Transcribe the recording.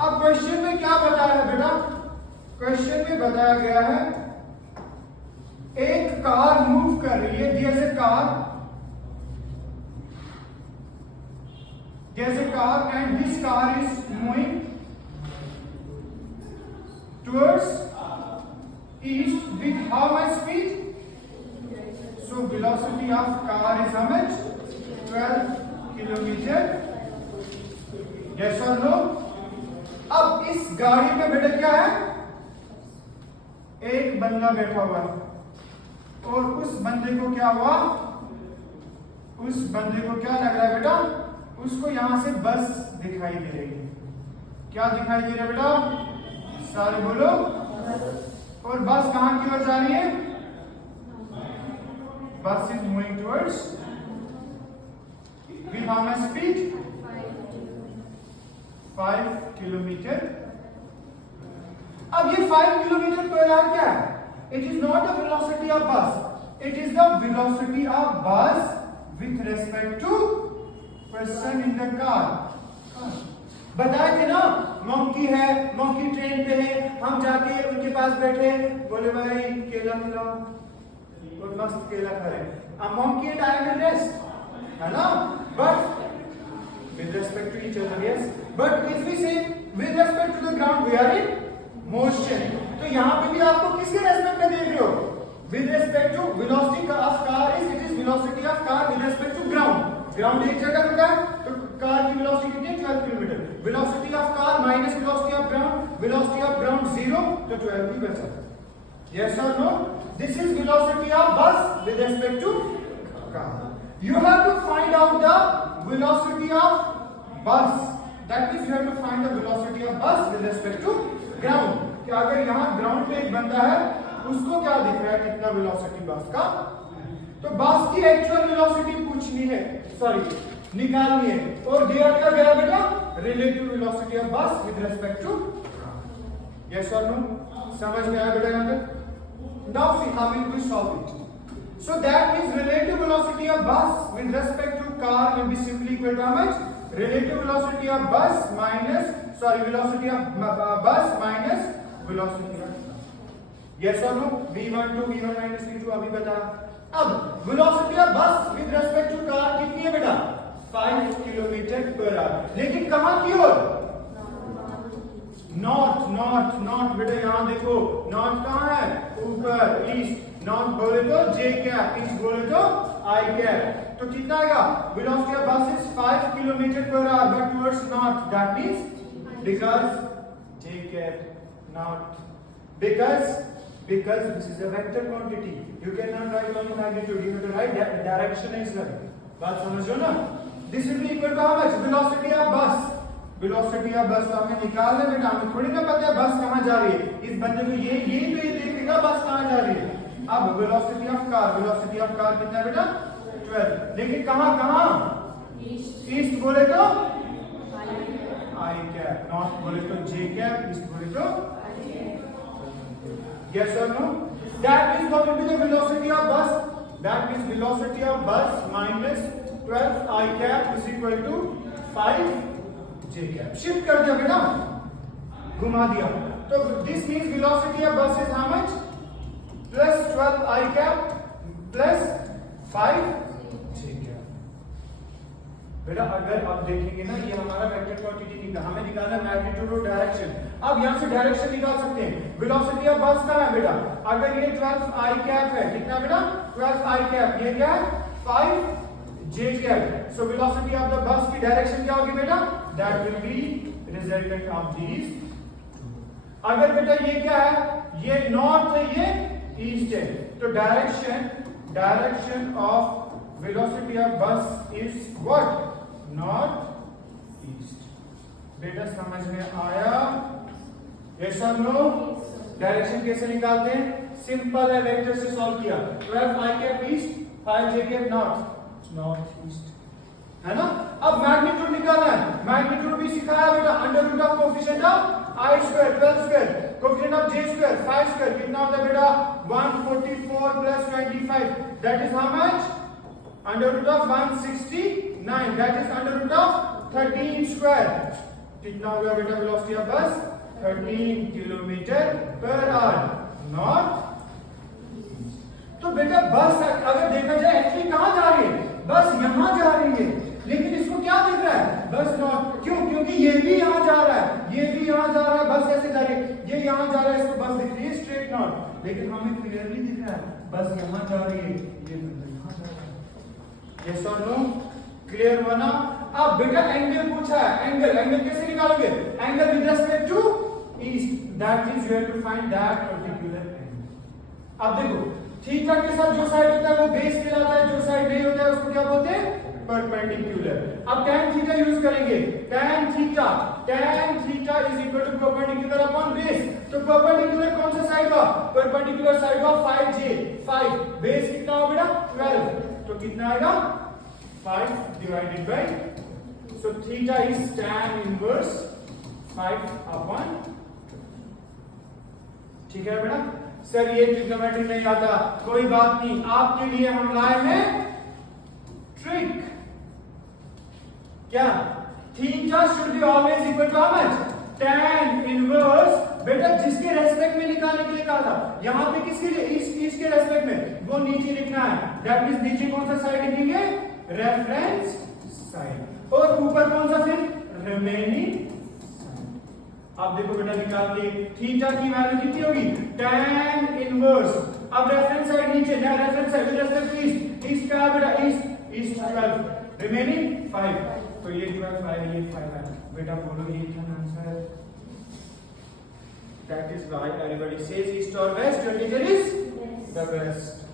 अब क्वेश्चन में क्या बताया है बेटा? क्वेश्चन में बताया गया है एक कार मूव कर रही है, जैसे car and this car is moving towards east with how much speed? So velocity of car is how much? 12 kilometre. Yes और नो? अब इस गाड़ी में बेटा क्या है? एक बंदा बैठा हुआ है और उस बंदे को क्या हुआ? उस बंदे को क्या लग रहा है बेटा? उसको यहां से बस दिखाई दे रही है। क्या दिखाई दे रहा है बेटा? सारे बोलो। और बस कहां की ओर जा रही है? Bus is moving towards with how much speed? 5 kilometre. अब ये 5 किलोमीटर पर आवर क्या है? It is not the velocity of bus, it is the velocity of bus with respect to person in the car. बताए थे ना, monkey है, monkey train पे है, हम जाके उनके पास बैठे, बोले भाई केला खिलाओ, और मस्त केला खा रहे हैं। Monkey and I will rest, है ना? But with respect to each other, yes, but if we say with respect to the ground we are in motion, तो यहाँ पे भी आपको किसके रेस्पेक्ट में देख रहे हो? with respect to velocity of car is, it is velocity of car with respect to ground. ground एक जगह रुका है तो कार की वेलोसिटी कितनी है? 12 kilometre. velocity of car minus velocity of ground, velocity of ground 0, तो 12 ही बचा। yes or no? this is velocity of bus with respect to car. You have to find out the velocity of bus. That means you have to find the velocity of bus with respect to ground. कि अगर यहाँ ground पे एक बंदा है, उसको क्या दिख रहा है, कितना वेलोसिटी बस का? तो बस की एक्चुअल वेलोसिटी पूछनी है, सॉरी निकालनी है, और दिया क्या गया बेटा? Relative velocity of bus with respect to ground. Yes और नो? समझ में आया बेटा यहाँ तक? Now see how will we solve it. So that means relative velocity of bus with respect to car will be simply equal to how much? Relative velocity of bus minus, sorry, velocity of bus minus velocity of car. Yes or no? V12, V1 minus V2 अभी बता। अब velocity of bus with respect to car कितनी है बेटा? 5 kilometre per our. लेकिन कहाँ की ओर? North, north, north. बेटा यहाँ देखो, नॉर्थ कहाँ है? ऊपर, ईस्ट। नॉर्थ बोले तो जे कैप, ईस्ट बोले तो आई कैप। तो कितना आएगा? वेलोसिटी ऑफ बस is 5 kilometre per hour but towards north. That means because J cap north, because this is a vector quantity, you cannot write only magnitude, you have to write direction as well. बात समझो ना? This will be equal to how much? Velocity of bus. Velocity of बस हमें निकालना है बेटा, हमें थोड़ी ना पता है बस कहाँ जा रही है। इस बंदे को ये देखेगा बस कहाँ जा रही है। अब वेलोसिटी ऑफ कार कितना है बेटा? 12। लेकिन कहाँ? ईस्ट बोले तो आई कैप, नॉर्थ बोले तो जे कैप, ईस्ट बोले तो yes or no? That means what will be the velocity of bus? That means velocity of bus minus 12 I cap is equal to 5 J cap. Shift कर दिया बेटा, घुमा दिया। तो this means velocity of bus is how much? Plus 12 I cap plus 5 J cap. बेटा अगर आप देखेंगे ना, ये हमारा वेक्टर क्वांटिटी निकाल, हमें निकालना है मैग्नीट्यूड और डायरेक्शन। अब यहाँ से डायरेक्शन निकाल सकते हैं। वेलोसिटी ऑफ बस कहाँ है बेटा? अगर ये 12 I कैप है, कितना बेटा? 12 I कैप, ये क्या है? 5 J cap. So velocity of the bus की डायरेक्शन क्या होगी बेटा? That will be resultant of these. अगर बेटा ये क्या है? ये नॉर्थ है, ये ईस्ट है, तो डायरेक्शन ऑफ वेलोसिटी ऑफ बस इज व्हाट? North east. बेटा समझ में आया? यस और नो? डायरेक्शन कैसे निकालते हैं? सिंपल है, वेक्टर से सॉल्व किया। 12 I cap east, 5 J cap north east, है ना? अब मैग्नीट्यूड निकालना है। मैग्नीट्यूड भी सिखाया बेटा, under root of coefficient of I square, 12 square, coefficient of J square, 5 square, कितना होता है बेटा? 144 plus 25, that is how much? Under root of 169, that is under root of 13 square. कितना हो गया बेटा वेलोसिटी ऑफ बस 13 किलोमीटर पर आवर नॉट। तो बेटा बस अगर देखा जाए एक्चुअली कहां जा रही है, बस यहां जा रही है, लेकिन इसको क्या दिख रहा है, बस नॉट। क्यों? क्योंकि ये भी यहां जा रहा है, ये भी यहां जा रहा है, बस ऐसे जा रही है, ये यहां जा रहा है, इसको बस दिख रही है स्ट्रेट नॉट, लेकिन हमें क्लियरली दिख रहा है बस यहां जा रही है, ये बंदा यहां जा रहा है। यस और नो? क्लियर हुआ ना? अब बेटा एंगल पूछा है, एंगल कैसे निकालोगे? Angle with respect to east, that is you have to find that particular angle. अब देखो थीटा के साथ जो साइड होता है वो बेस कहलाता है, जो साइड नहीं होता है उसको क्या बोलते हैं? परपेंडिकुलर। अब tan थीटा यूज करेंगे, tan theta is equal to perpendicular upon base. तो परपेंडिकुलर कौन सा साइड का? परपेंडिकुलर साइड का 5j, 5 बेस कितना हो बेटा 12, तो कितना आएगा 5 divided by, so theta is tan inverse 5 upon, ठीक है बेटा। सर ये ट्रिग्नोमेट्री नहीं आता, कोई बात नहीं, आपके लिए हम लाए हैं ट्रिक। क्या? Theta should be always equal to how much? tan inverse, बेटा जिसके रेस्पेक्ट में निकालने के लिए कहा था, यहां पे किसके लिए? ईस्ट के रेस्पेक्ट में, वो नीचे लिखना है, दैट मींस नीचे कौन सा साइड लिखेंगे? रेफरेंस साइड, और ऊपर कौन सा फिर? रिमेनिंग। अब देखो बेटा निकाल दिए, थीटा की वैल्यू कितनी होगी? tan इनवर्स, अब रेफरेंस साइड नीचे, ना reference side with respect to east, east का बेटा ईस्ट 12, रिमेनिंग 5, तो ये डिवाइड 5, ये 5 है बेटा, बोलो ये क्या answer? That is why everybody says east और west, your teacher is the best.